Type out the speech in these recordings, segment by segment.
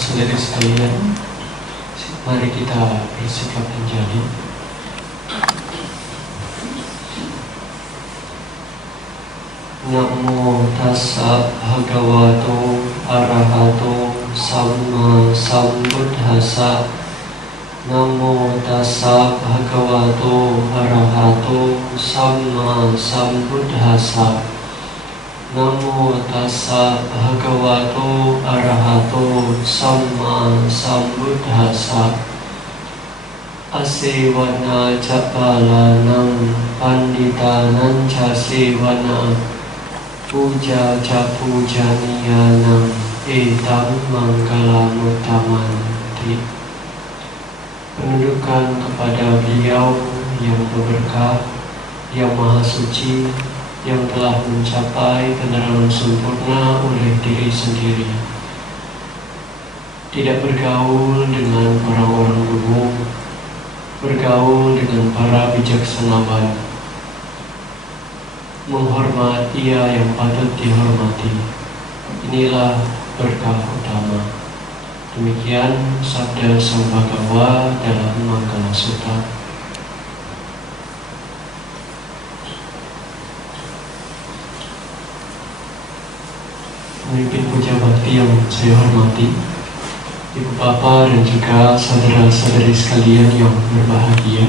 saudara sekalian, mari kita bersikap menjadi. Namo tassa bhagavato arahato samma sambuddhassa. Namo tassa bhagavato arahato samma sambuddhassa. Namo tassa bhagavato arahato samma sambuddhassa. Asevana capalanam panditanam ca sevana puja ca pujaniyanam etam manggalamutamanti. Penundukan kepada beliau yang berberkah, yang maha suci, yang telah mencapai kenalan sempurna oleh diri sendiri, tidak bergaul dengan orang-orang umum, bergaul dengan para bijaksanawan, menghormat ia yang patut dihormati. Inilah berkah utama. Demikian sabda Sang Bhagawa dalam Manggala Sutta. Pemimpin puja bakti yang saya hormati, Ibu Bapak dan juga saudara-saudari sekalian yang berbahagia,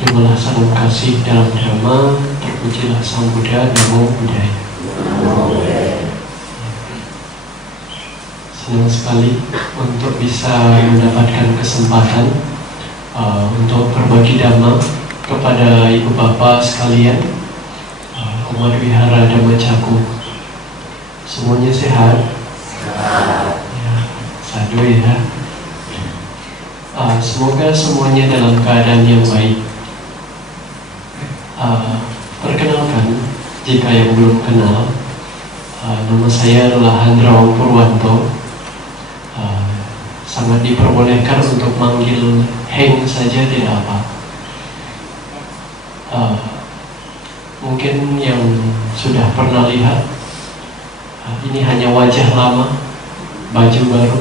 terimalah salam kasih dalam drama Terpujilah Sang Buddha, Namo Buddhaya. Senang sekali untuk bisa mendapatkan kesempatan untuk berbagi dhamma kepada Ibu Bapak sekalian, umat wihara Dhamma Caku. Semuanya sehat? Ya, sadu ya. Semoga semuanya dalam keadaan yang baik. Perkenalkan, jika yang belum kenal, nama saya adalah Handrawan Purwanto. Sangat diperbolehkan untuk manggil Heng saja, tidak apa. Mungkin yang sudah pernah lihat, ini hanya wajah lama, baju baru.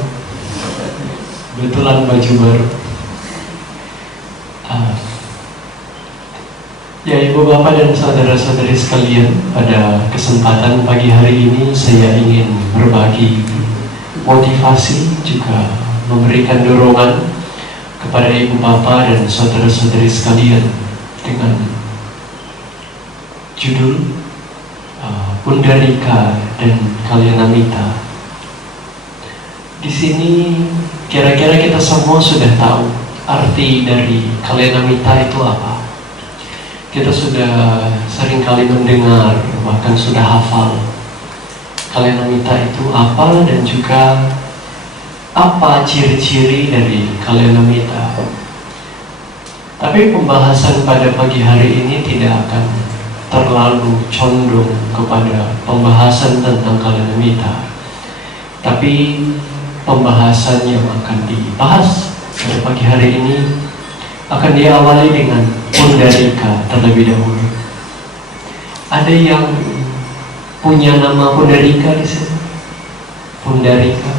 Betulan baju baru. Ya, Ibu Bapak dan saudara-saudari sekalian, pada kesempatan pagi hari ini saya ingin berbagi motivasi, juga memberikan dorongan kepada Ibu Bapak dan saudara-saudari sekalian dengan judul Pundarika dan Kalyanamitta. Di sini kira-kira kita semua sudah tahu arti dari Kalyanamitta itu apa. Kita sudah seringkali mendengar, bahkan sudah hafal Kalyanamitta itu apa dan juga apa ciri-ciri dari Kalyanamitta. Tapi pembahasan pada pagi hari ini tidak akan terlalu condong kepada pembahasan tentang Kalyanamitta, tapi pembahasan yang akan dibahas pada pagi hari ini akan diawali dengan Pundarika terlebih dahulu. Ada yang punya nama Pundarika di sini? Pundarika,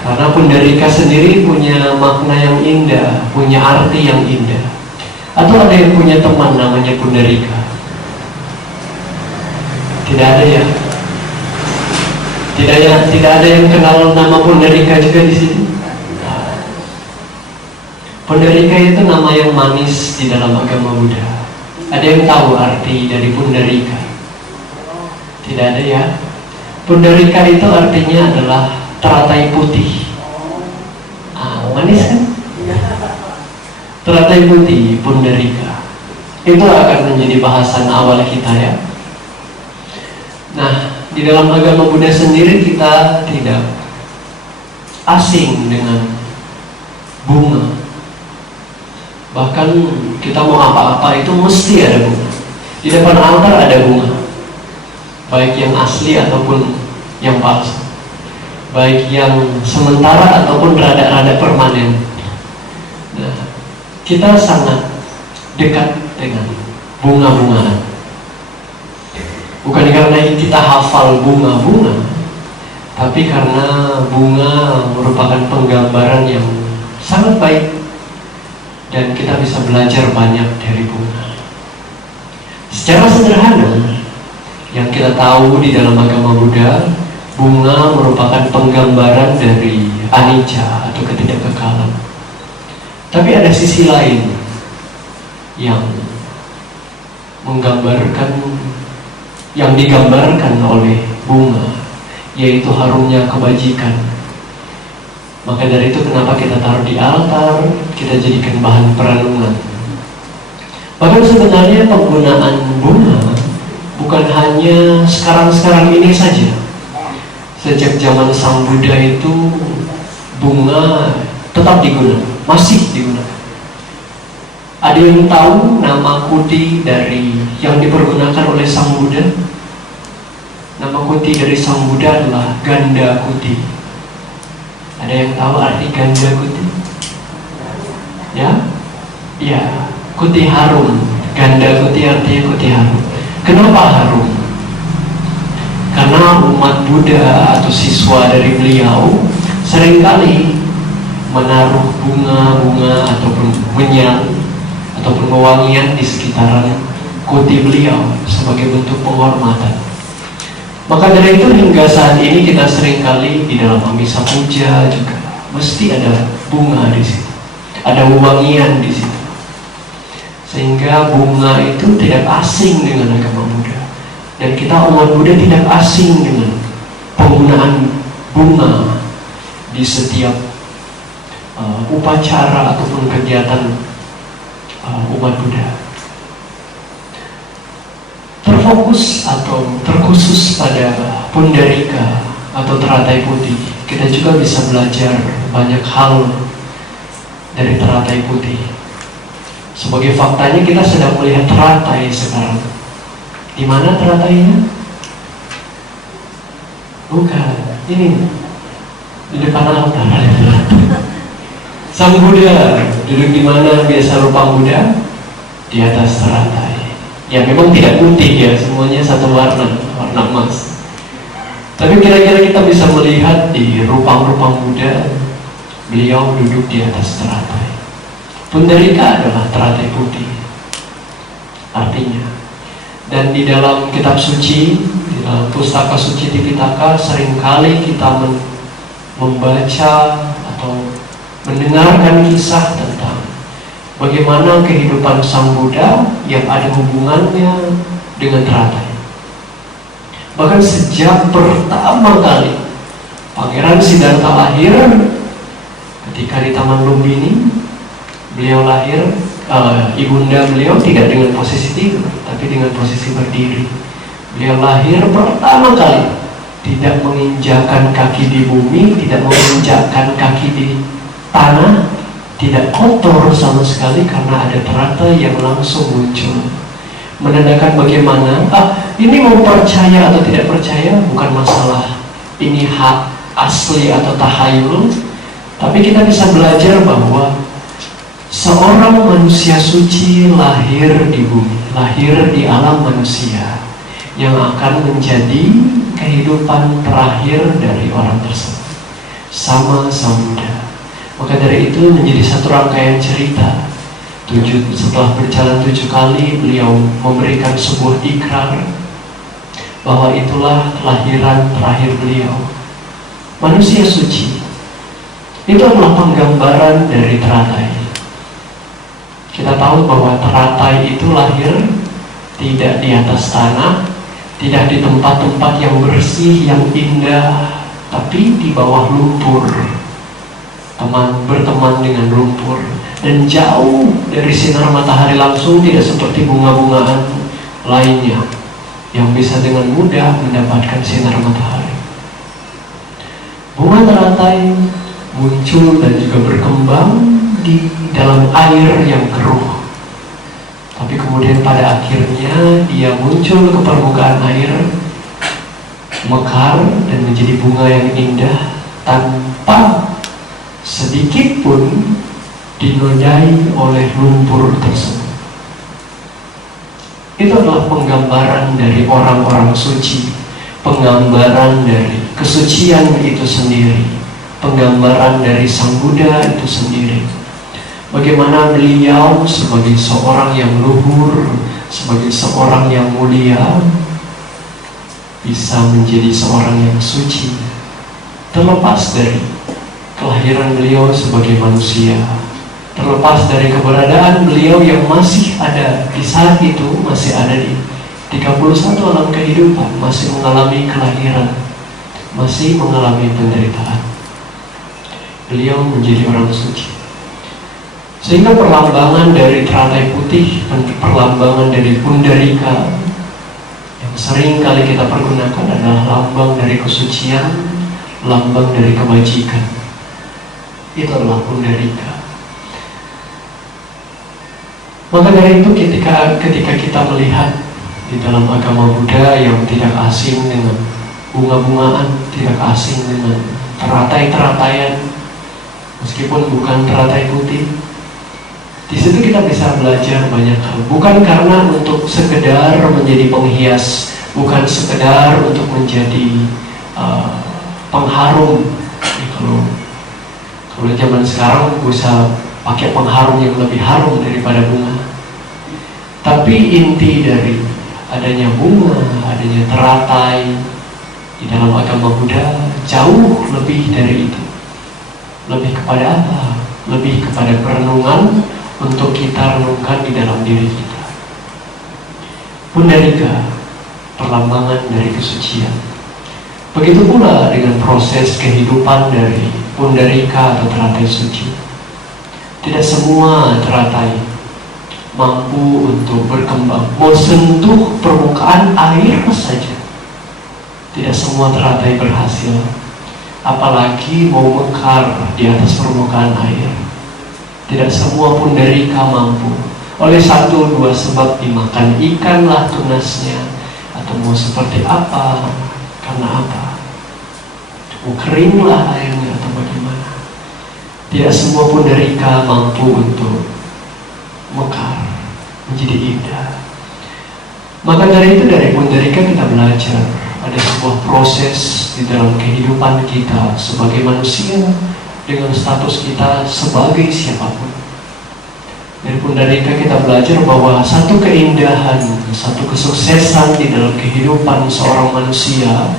karena Pundarika sendiri punya makna yang indah, punya arti yang indah. Atau ada yang punya teman namanya Pundarika? Tidak ada ya? Tidak ada yang kenal nama Pundarika juga di sini. Pundarika itu nama yang manis di dalam agama Buddha. Ada yang tahu arti dari Pundarika? Tidak ada ya? Pundarika itu artinya adalah teratai putih. Manis kan? Teratai putih, Pundarika. Itu akan menjadi bahasan awal kita ya. Nah, di dalam agama Buddha sendiri kita tidak asing dengan bunga. Bahkan kita mau apa-apa itu mesti ada bunga. Di depan altar ada bunga, baik yang asli ataupun yang palsu, baik yang sementara ataupun rada-rada permanen. Nah, kita sangat dekat dengan bunga-bungaan. Bukan karena kita hafal bunga-bunga, Tapi karena bunga merupakan penggambaran yang sangat baik dan kita bisa belajar banyak dari bunga. Secara sederhana, yang kita tahu di dalam agama Buddha, bunga merupakan penggambaran dari anicca atau ketidakkekalan. Tapi ada sisi lain yang digambarkan oleh bunga, yaitu harumnya kebajikan. Maka dari itu kenapa kita taruh di altar, kita jadikan bahan perenungan. Bahkan sebenarnya penggunaan bunga bukan hanya sekarang-sekarang ini saja. Sejak zaman Sang Buddha itu bunga tetap digunakan, masih digunakan. Ada yang tahu nama kuti dari yang dipergunakan oleh Sang Buddha? Nama kuti dari Sang Buddha adalah ganda kuti. Ada yang tahu arti ganda kuti? Ya? Ya, kuti harum. Ganda kuti artinya kuti harum. Kenapa harum? Karena umat Buddha atau siswa dari beliau seringkali menaruh bunga-bunga ataupun menyang ataupun wewangian di sekitaran kuti beliau sebagai bentuk penghormatan. Maka dari itu hingga saat ini kita seringkali di dalam amisa puja juga mesti ada bunga di situ, ada wewangian di situ. Sehingga bunga itu tidak asing dengan agama Buddha, dan kita umat Buddha tidak asing dengan penggunaan bunga di setiap upacara ataupun kegiatan umat Buddha. Terfokus atau terkhusus pada Pundarika atau teratai putih, kita juga bisa belajar banyak hal dari teratai putih. Sebagai faktanya kita sedang melihat teratai sekarang. Di mana teratainya? Bukan, ini di depan altar. Sang Buddha duduk di mana biasa rupa Buddha? Di atas teratai. Ya memang tidak putih ya, semuanya satu warna emas. Tapi kira-kira kita bisa melihat di rupang-rupang Buddha, beliau duduk di atas teratai. Pundarika adalah teratai putih artinya. Dan di dalam kitab suci, di dalam pustaka suci Tipitaka, seringkali kita membaca atau mendengarkan kisah tentang bagaimana kehidupan Sang Buddha yang ada hubungannya dengan teratai. Bahkan sejak pertama kali Pangeran Siddhartha lahir, ketika di Taman Lumbini, beliau lahir, ibunda beliau tidak dengan posisi tidur, tapi dengan posisi berdiri. Beliau lahir pertama kali tidak menginjakkan kaki di bumi, tidak menginjakkan kaki di tanah, tidak kotor sama sekali karena ada teratai yang langsung muncul. Menandakan bagaimana ini mau percaya atau tidak percaya bukan masalah ini hak asli atau tahayul, tapi kita bisa belajar bahwa seorang manusia suci lahir di bumi, lahir di alam manusia yang akan menjadi kehidupan terakhir dari orang tersebut sama Sang Buddha. Maka dari itu menjadi satu rangkaian cerita. Setelah berjalan 7 kali, beliau memberikan sebuah ikrar bahwa itulah kelahiran terakhir beliau, manusia suci. Itu adalah penggambaran dari teratai. Kita tahu bahwa teratai itu lahir tidak di atas tanah, tidak di tempat-tempat yang bersih, yang indah, tapi di bawah lumpur. Berteman dengan lumpur dan jauh dari sinar matahari langsung, tidak seperti bunga-bungaan lainnya yang bisa dengan mudah mendapatkan sinar matahari. Bunga teratai muncul dan juga berkembang di dalam air yang keruh, tapi kemudian pada akhirnya dia muncul ke permukaan air, mekar dan menjadi bunga yang indah tanpa sedikit pun dinodai oleh lumpur tersebut. Itu adalah penggambaran dari orang-orang suci, penggambaran dari kesucian itu sendiri, penggambaran dari Sang Buddha itu sendiri. Bagaimana beliau sebagai seorang yang luhur, sebagai seorang yang mulia, bisa menjadi seorang yang suci, terlepas dari kelahiran beliau sebagai manusia, terlepas dari keberadaan beliau yang masih ada di saat itu, masih ada di 31 alam kehidupan, masih mengalami kelahiran, masih mengalami penderitaan. Beliau menjadi orang suci. Sehingga perlambangan dari teratai putih dan perlambangan dari Pundarika yang sering kali kita pergunakan adalah lambang dari kesucian, lambang dari kebajikan. Itu adalah Pundarika. Maka dari itu ketika kita melihat di dalam agama Buddha yang tidak asing dengan bunga-bungaan, tidak asing dengan teratai-terataian, meskipun bukan teratai putih, di situ kita bisa belajar banyak hal. Bukan karena untuk sekedar menjadi penghias, bukan sekedar untuk menjadi pengharum. Kalau zaman sekarang bisa pakai pengharum yang lebih harum daripada bunga. Tapi inti dari adanya bunga, adanya teratai di dalam agama Buddha jauh lebih dari itu. Lebih kepada apa? Lebih kepada perenungan untuk kita renungkan di dalam diri kita. Pundarika, perlambangan dari kesucian. Begitu pula dengan proses kehidupan dari Pundarika atau teratai suci. Tidak semua teratai mampu untuk berkembang, mau sentuh permukaan air saja. Tidak semua teratai berhasil, apalagi mau mekar di atas permukaan air. Tidak semua Pundarika mampu. Oleh 1-2 sebab dimakan ikanlah tunasnya, atau mau seperti apa, karena apa, mau keringlah airnya atau bagaimana. Tidak semua Pundarika mampu untuk mekar, menjadi indah. Maka dari itu, dari Pundarika kita belajar ada sebuah proses di dalam kehidupan kita sebagai manusia dengan status kita sebagai siapapun. Dari Pundarika kita belajar bahwa satu keindahan, satu kesuksesan di dalam kehidupan seorang manusia,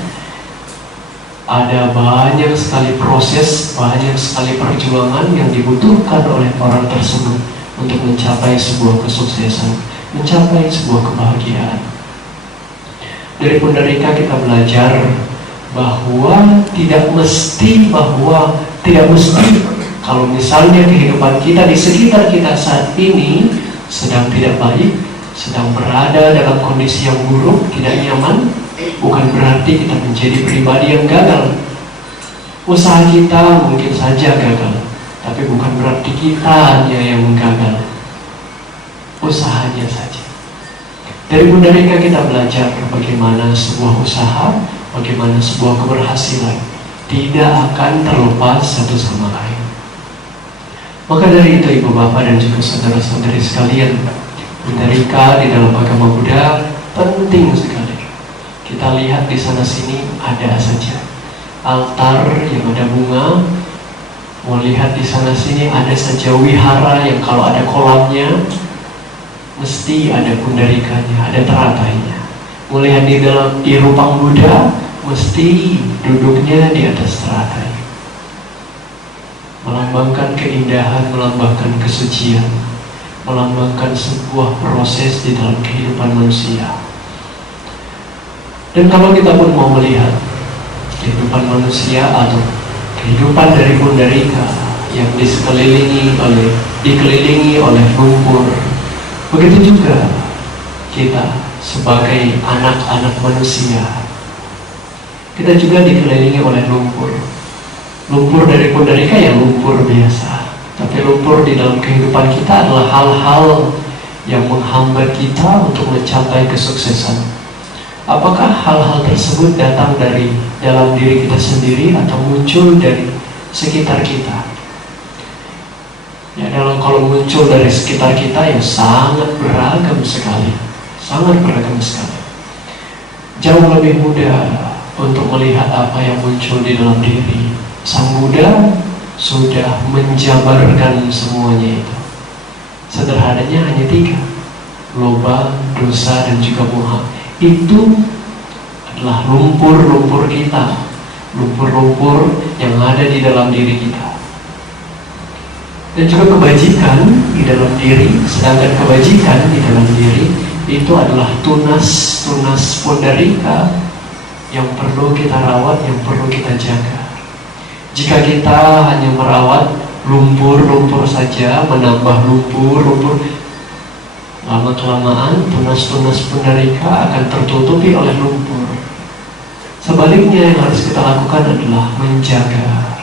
ada banyak sekali proses, banyak sekali perjuangan yang dibutuhkan oleh orang tersebut untuk mencapai sebuah kesuksesan, mencapai sebuah kebahagiaan. Dari Pundarika kita belajar bahwa tidak mesti kalau misalnya kehidupan kita di sekitar kita saat ini sedang tidak baik, sedang berada dalam kondisi yang buruk, tidak nyaman, bukan berarti kita menjadi pribadi yang gagal. Usaha kita mungkin saja gagal, tapi bukan berarti kita hanya yang gagal. Usahanya saja. Dari Pundarika kita belajar bagaimana sebuah usaha, bagaimana sebuah keberhasilan tidak akan terlepas satu sama lain. Maka dari itu Ibu Bapak dan juga saudara-saudari sekalian, Pundarika di dalam agama Buddha penting sekali. Kita lihat di sana sini ada saja altar yang ada bunga. Mau lihat di sana sini ada saja wihara yang kalau ada kolamnya mesti ada Pundarikanya, ada teratainya. Mau lihat di rupang Buddha mesti duduknya di atas teratai. Melambangkan keindahan, melambangkan kesucian, melambangkan sebuah proses di dalam kehidupan manusia. Dan kalau kita pun mau melihat kehidupan manusia atau kehidupan dari Pundarika yang dikelilingi oleh lumpur, begitu juga kita sebagai anak-anak manusia, kita juga dikelilingi oleh lumpur. Lumpur dari Pundarika ya lumpur biasa, tapi lumpur di dalam kehidupan kita adalah hal-hal yang menghambat kita untuk mencapai kesuksesan. Apakah hal-hal tersebut datang dari dalam diri kita sendiri atau muncul dari sekitar kita? Ya, kalau muncul dari sekitar kita ya sangat beragam sekali, sangat beragam sekali. Jauh lebih mudah untuk melihat apa yang muncul di dalam diri. Sang Buddha sudah menjabarkan semuanya itu. Sederhananya hanya 3: loba, dosa, dan juga moha. Itu adalah lumpur-lumpur kita, lumpur-lumpur yang ada di dalam diri kita. Dan juga kebajikan di dalam diri. Sedangkan kebajikan di dalam diri itu adalah tunas-tunas pundarika yang perlu kita rawat, yang perlu kita jaga. Jika kita hanya merawat lumpur-lumpur saja, menambah lumpur-lumpur, lama-kelamaan tunas-tunas pundarika akan tertutupi oleh lumpur. Sebaliknya yang harus kita lakukan adalah menjaga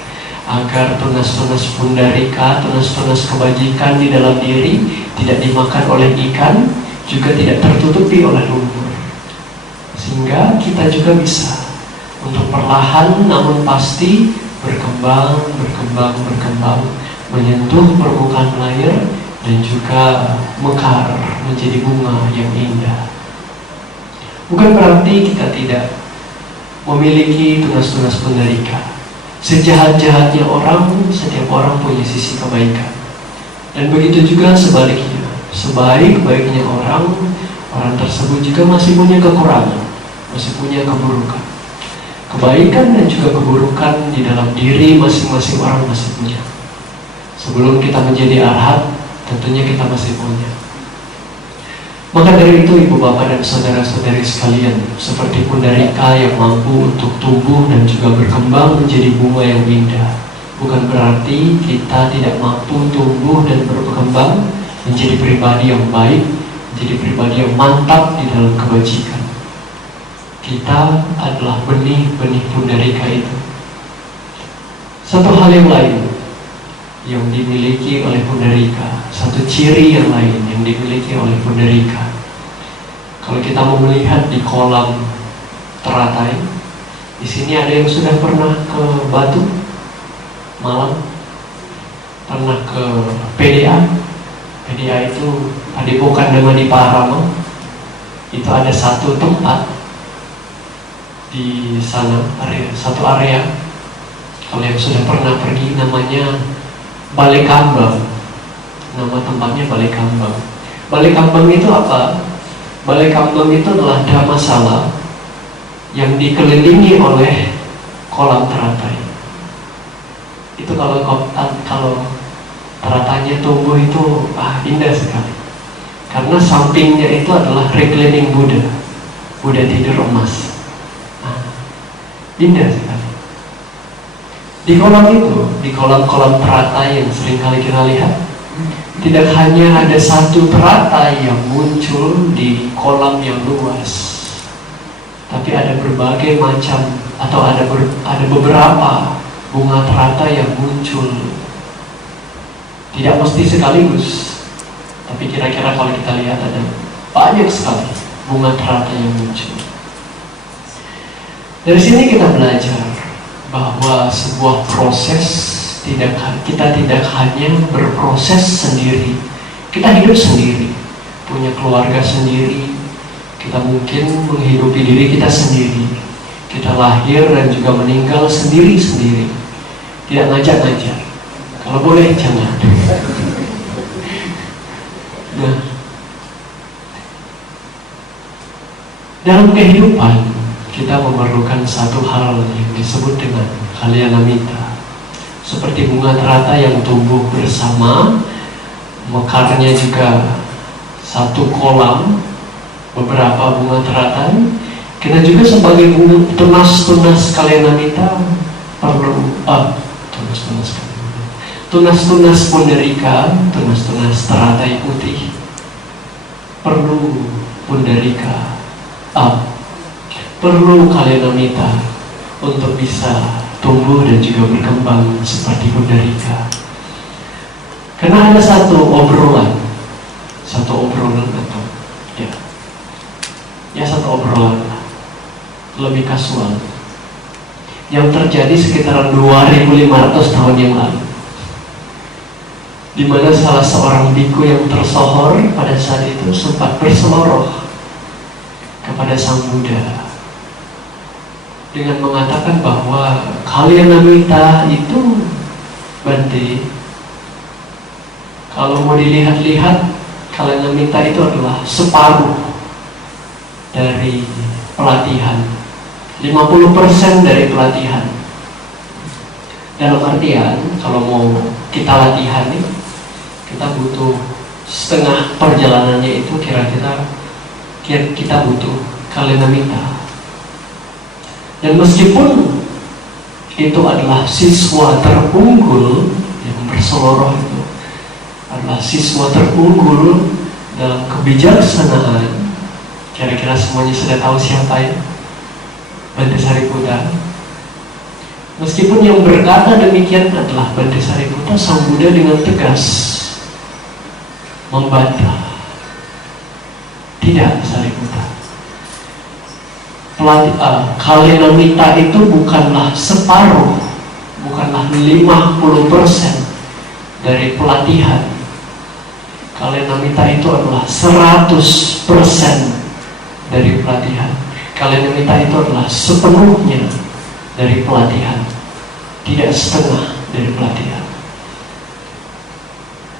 agar tunas-tunas pundarika, tunas-tunas kebajikan di dalam diri tidak dimakan oleh ikan, juga tidak tertutupi oleh lumpur. Sehingga kita juga bisa untuk perlahan namun pasti berkembang, menyentuh permukaan air dan juga mekar menjadi bunga yang indah. Bukan berarti kita tidak memiliki tunas-tunas pundarika. Sejahat-jahatnya orang, setiap orang punya sisi kebaikan. Dan begitu juga sebaliknya. Sebaik-baiknya orang, orang tersebut juga masih punya kekurangan, masih punya keburukan. Kebaikan dan juga keburukan di dalam diri masing-masing orang masih punya. Sebelum kita menjadi arhat, tentunya kita masih punya. Maka dari itu ibu bapak dan saudara-saudari sekalian, seperti pundarika yang mampu untuk tumbuh dan juga berkembang menjadi bunga yang indah, bukan berarti kita tidak mampu tumbuh dan berkembang menjadi pribadi yang baik, menjadi pribadi yang mantap di dalam kebajikan. Kita adalah benih-benih pundarika itu. Satu hal yang lain yang dimiliki oleh pundarika, satu ciri yang lain yang dimiliki oleh pundarika. Kalau kita mau melihat di kolam teratai, di sini ada yang sudah pernah ke Batu, Malang, pernah ke PDA. PDA itu Padepokan Damandiparama. Itu ada satu tempat di sana, satu area. Kalau yang sudah pernah pergi, namanya Balai Kambang. Nama tempatnya Balai Kambang. Balai Kambang itu apa? Balai Kambang itu adalah dhammasala yang dikelilingi oleh kolam teratai. Itu kalau teratainya tumbuh itu indah sekali. Karena sampingnya itu adalah reclining Buddha, Buddha tidur emas. Indah sekali. Di kolam itu, di kolam-kolam teratai yang sering kali kita lihat, tidak hanya ada satu teratai yang muncul di kolam yang luas, tapi ada berbagai macam atau ada beberapa bunga teratai yang muncul. Tidak mesti sekaligus, tapi kira-kira kalau kita lihat ada banyak sekali bunga teratai yang muncul. Dari sini kita belajar bahwa sebuah proses kita tidak hanya berproses sendiri. Kita hidup sendiri, punya keluarga sendiri. Kita mungkin menghidupi diri kita sendiri. Kita lahir dan juga meninggal sendiri-sendiri. Tidak ngajak-ngajak. Kalau boleh jangan. Nah, dalam kehidupan kita memerlukan satu hal yang disebut dengan kalyanamitta. Seperti bunga teratai yang tumbuh bersama, mekarnya juga satu kolam, beberapa bunga teratai. Kita juga sebagai tunas-tunas kalyanamitta perlu tunas-tunas pundarika, tunas-tunas teratai putih perlu pundarika, perlu kalyanamitta untuk bisa tumbuh dan juga berkembang seperti pundarika. Karena ada satu obrolan atau satu obrolan lebih kasual yang terjadi sekitaran 2500 tahun yang lalu, di mana salah seorang biku yang tersohor pada saat itu sempat berseloroh kepada Sang Buddha. dengan mengatakan bahwa Kalyanamita itu Bante, kalau mau dilihat-lihat, Kalyanamita itu adalah separuh dari pelatihan, 50% dari pelatihan. Dalam artian, kalau mau kita latihan nih, kita butuh setengah perjalanannya itu kira-kira kita butuh Kalyanamita. Dan meskipun itu adalah siswa terunggul yang berseloroh, itu adalah siswa terunggul dalam kebijaksanaan, kira-kira semuanya sudah tahu siapa ya? Bante Sariputta. Meskipun yang berkata demikian adalah Bante Sariputta, Sang Buddha dengan tegas membantah. Tidak, Sariputta. Kalyanamita itu bukanlah separuh, bukanlah 50% dari pelatihan. Kalyanamita itu adalah 100% dari pelatihan. Kalyanamita itu adalah sepenuhnya dari pelatihan, tidak setengah dari pelatihan.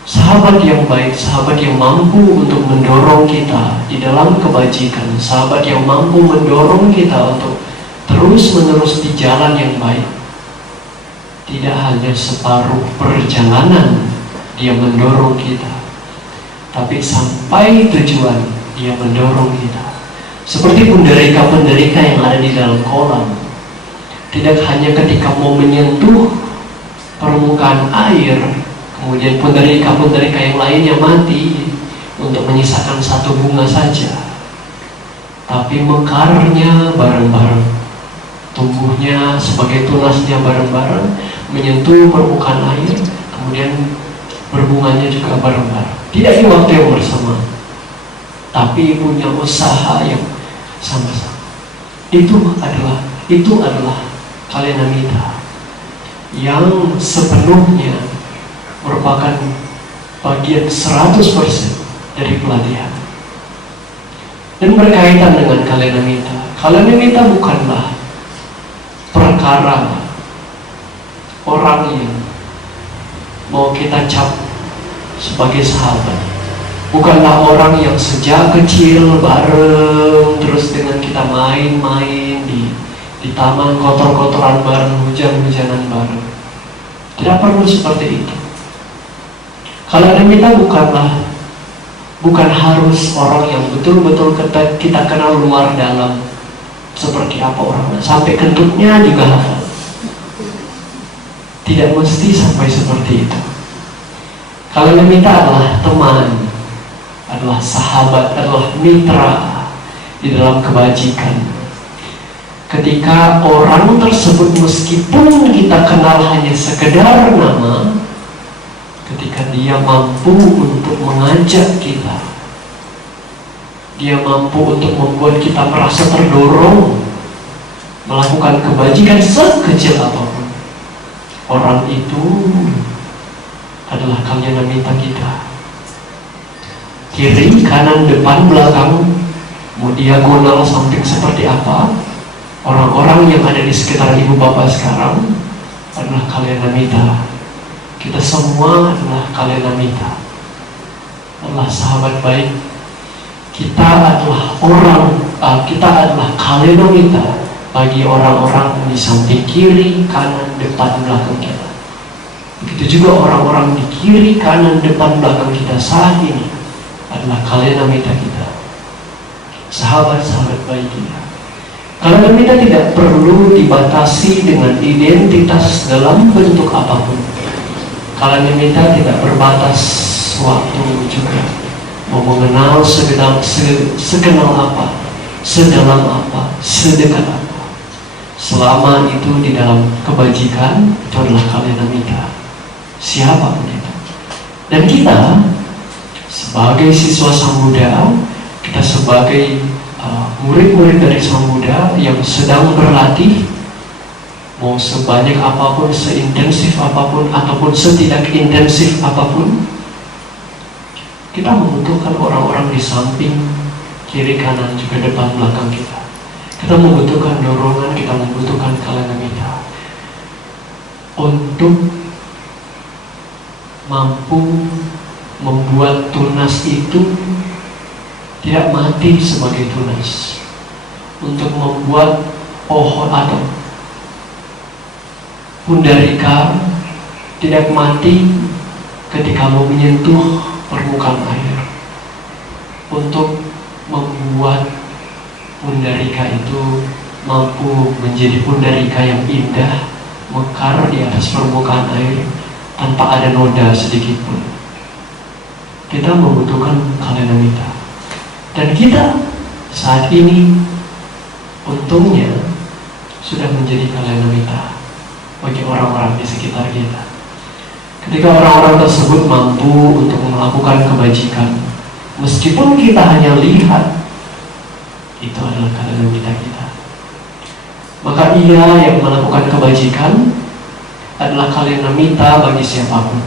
Sahabat yang baik, sahabat yang mampu untuk mendorong kita di dalam kebajikan, sahabat yang mampu mendorong kita untuk terus-menerus di jalan yang baik. Tidak hanya separuh perjalanan dia mendorong kita, tapi sampai tujuan dia mendorong kita. Seperti pendereka-pendereka yang ada di dalam kolam, tidak hanya ketika mau menyentuh permukaan air, kemudian pendereka-pendereka yang lainnya mati untuk menyisakan satu bunga saja, tapi mekarnya bareng-bareng, tumbuhnya sebagai tunasnya bareng-bareng, menyentuh permukaan air, kemudian berbunganya juga bareng-bareng. Tidak di waktu yang bersama, tapi punya usaha yang sama-sama. Itu adalah Kalyanamita yang sepenuhnya merupakan bagian 100% dari pelatihan. Dan berkaitan dengan Kalyanamita, Kalyanamita bukanlah perkara orang yang mau kita cap sebagai sahabat. Bukanlah orang yang sejak kecil bareng, terus dengan kita main-main di taman kotor-kotoran bareng, hujan-hujanan bareng. Tidak perlu seperti itu. Kalyanamita bukan harus orang yang betul-betul kita kenal luar dalam, seperti apa orangnya, sampai kentutnya juga hafal. Tidak mesti sampai seperti itu. Kalyanamita adalah teman, adalah sahabat, adalah mitra di dalam kebajikan. Ketika orang tersebut meskipun kita kenal hanya sekedar nama, ketika dia mampu untuk mengajak kita, dia mampu untuk membuat kita merasa terdorong melakukan kebajikan sekecil apapun, orang itu adalah Kalyanamita kita. Kiri, kanan, depan, belakang, mau diagonal, samping seperti apa, orang-orang yang ada di sekitar ibu bapak sekarang adalah Kalyanamita. Kita semua adalah Kalyanamita, adalah sahabat baik. Kita adalah Kalyanamita bagi orang-orang di samping kiri, kanan, depan, belakang kita. Begitu juga orang-orang di kiri, kanan, depan, belakang kita saat ini adalah Kalyanamita kita, sahabat-sahabat baik kita. Kalyanamita tidak perlu dibatasi dengan identitas dalam bentuk apapun. Kalyanamita tidak berbatas waktu juga. Mau mengenal sekenal apa, sedalam apa, sedekat apa, selama itu di dalam kebajikan, itu adalah Kalyanamita, siapa pun itu. Dan kita sebagai siswa Sang Buddha, kita sebagai murid-murid dari Sang Buddha yang sedang berlatih, mau sebanyak apapun, seintensif apapun, ataupun setidak intensif apapun, kita membutuhkan orang-orang di samping, kiri, kanan, juga depan, belakang kita. Kita membutuhkan dorongan, kita membutuhkan kalenamita untuk mampu membuat tunas itu tidak mati sebagai tunas, untuk membuat pohon atau pundarika tidak mati ketika mau menyentuh permukaan air, untuk membuat pundarika itu mampu menjadi pundarika yang indah, mekar di atas permukaan air tanpa ada noda sedikit pun. Kita membutuhkan kalenamita, dan kita saat ini untungnya sudah menjadi kalenamita bagi orang-orang di sekitar kita. Ketika orang-orang tersebut mampu untuk melakukan kebajikan, meskipun kita hanya lihat, itu adalah kalenamita kita. Maka ia yang melakukan kebajikan adalah kalenamita bagi siapapun.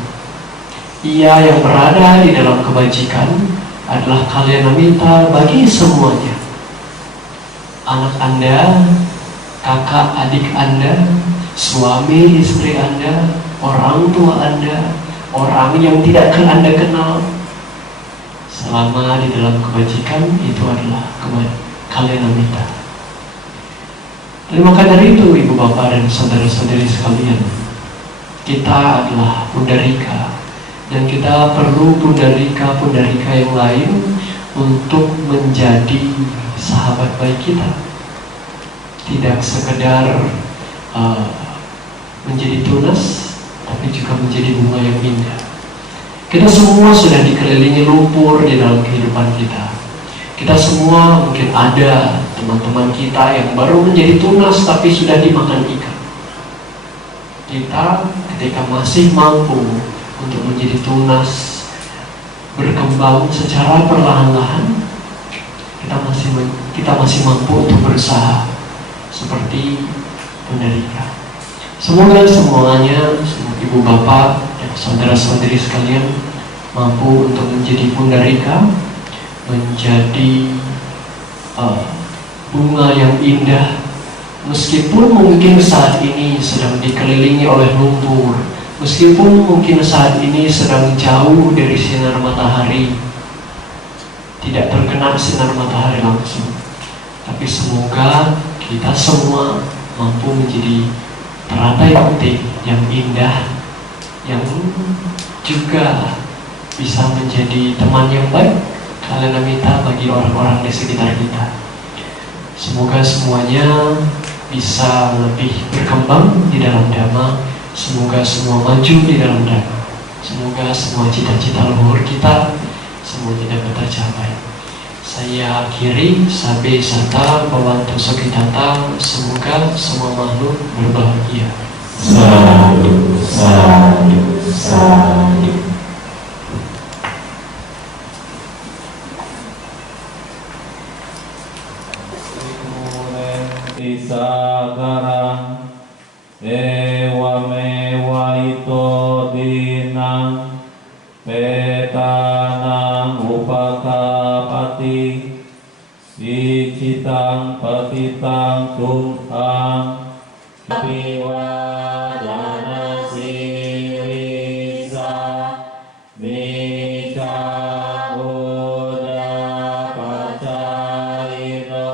Ia yang berada di dalam kebajikan adalah kalenamita bagi semuanya. Anak Anda, kakak adik Anda, suami istri Anda, orang tua Anda, orang yang tidak Anda kenal, selama di dalam kebajikan itu adalah kalenamita. Dan maka dari itu, ibu bapak dan saudara-saudari sekalian, kita adalah pundarika, dan kita perlu pundarika yang lain untuk menjadi sahabat baik kita. Tidak sekedar menjadi tunas, tapi juga menjadi bunga yang indah. Kita semua sudah dikelilingi lumpur di dalam kehidupan kita. Kita semua mungkin ada teman-teman kita yang baru menjadi tunas tapi sudah dimakan ikan. Kita ketika masih mampu untuk menjadi tunas, berkembang secara perlahan-lahan, kita masih mampu untuk berusaha seperti pundarika. Semoga semuanya, semua ibu bapak dan saudara-saudari sekalian mampu untuk menjadi pundarika, menjadi bunga yang indah, meskipun mungkin saat ini sedang dikelilingi oleh lumpur, meskipun mungkin saat ini sedang jauh dari sinar matahari, tidak terkena sinar matahari langsung, tapi semoga kita semua mampu menjadi teratai petik yang indah, yang juga bisa menjadi teman yang baik, kalenamita bagi orang-orang di sekitar kita. Semoga semuanya bisa lebih berkembang di dalam dhamma. Semoga semua maju di dalam dhamma. Semoga semua cita-cita luhur kita semuanya dapat tercapai. Saya akhiri, sabe sata bawantu sokitata. Semoga semua makhluk berbahagia. Sadu, sadu, sadu. Sagarang ewa mewa ito dinang petanang upakapati icitang patitang tumhang piwadana sirisa nica uda pacaino.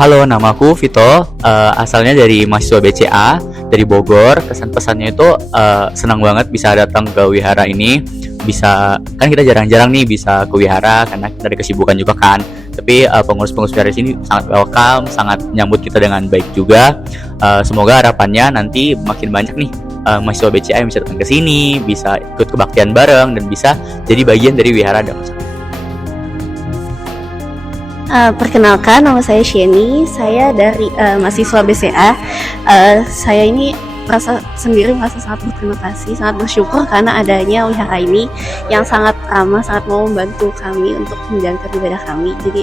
Halo, namaku Vito, asalnya dari mahasiswa BCA, dari Bogor. Kesan pesannya itu senang banget bisa datang ke wihara ini. Bisa, kan kita jarang-jarang nih bisa ke wihara karena dari kesibukan juga kan. Tapi pengurus-pengurus wihara sini sangat welcome, sangat menyambut kita dengan baik juga. Semoga harapannya nanti makin banyak nih mahasiswa BCA yang bisa datang ke sini, bisa ikut kebaktian bareng dan bisa jadi bagian dari wihara Dhamma Sakti. Perkenalkan, nama saya Sheni. Saya dari mahasiswa BCA. Saya ini merasa sangat berterima kasih, sangat bersyukur karena adanya wihara ini yang sangat ramah, sangat mau membantu kami untuk menjalankan ibadah kami. Jadi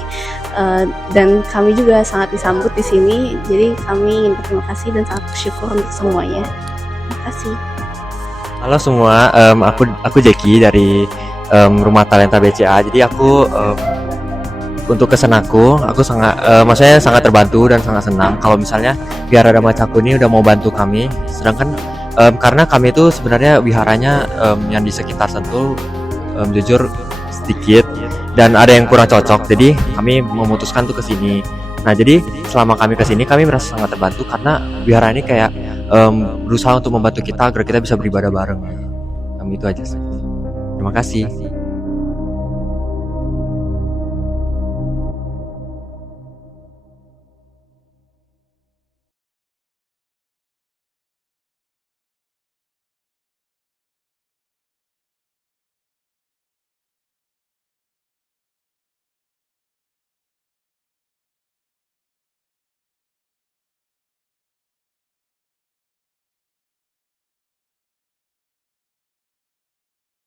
dan kami juga sangat disambut di sini. Jadi kami ingin berterima kasih dan sangat bersyukur untuk semuanya. Terima kasih. Halo semua, aku Jeki dari Rumah Talenta BCA. Jadi aku untuk kesan aku sangat, maksudnya sangat terbantu dan sangat senang kalau misalnya Wihara Dhamma Cakku ini udah mau bantu kami. Sedangkan karena kami itu sebenarnya wiharanya yang di sekitar Sentul jujur sedikit dan ada yang kurang cocok. Jadi kami memutuskan untuk kesini. Nah jadi selama kami kesini kami merasa sangat terbantu karena wihara ini kayak berusaha untuk membantu kita agar kita bisa beribadah bareng. Itu aja sih. Terima kasih.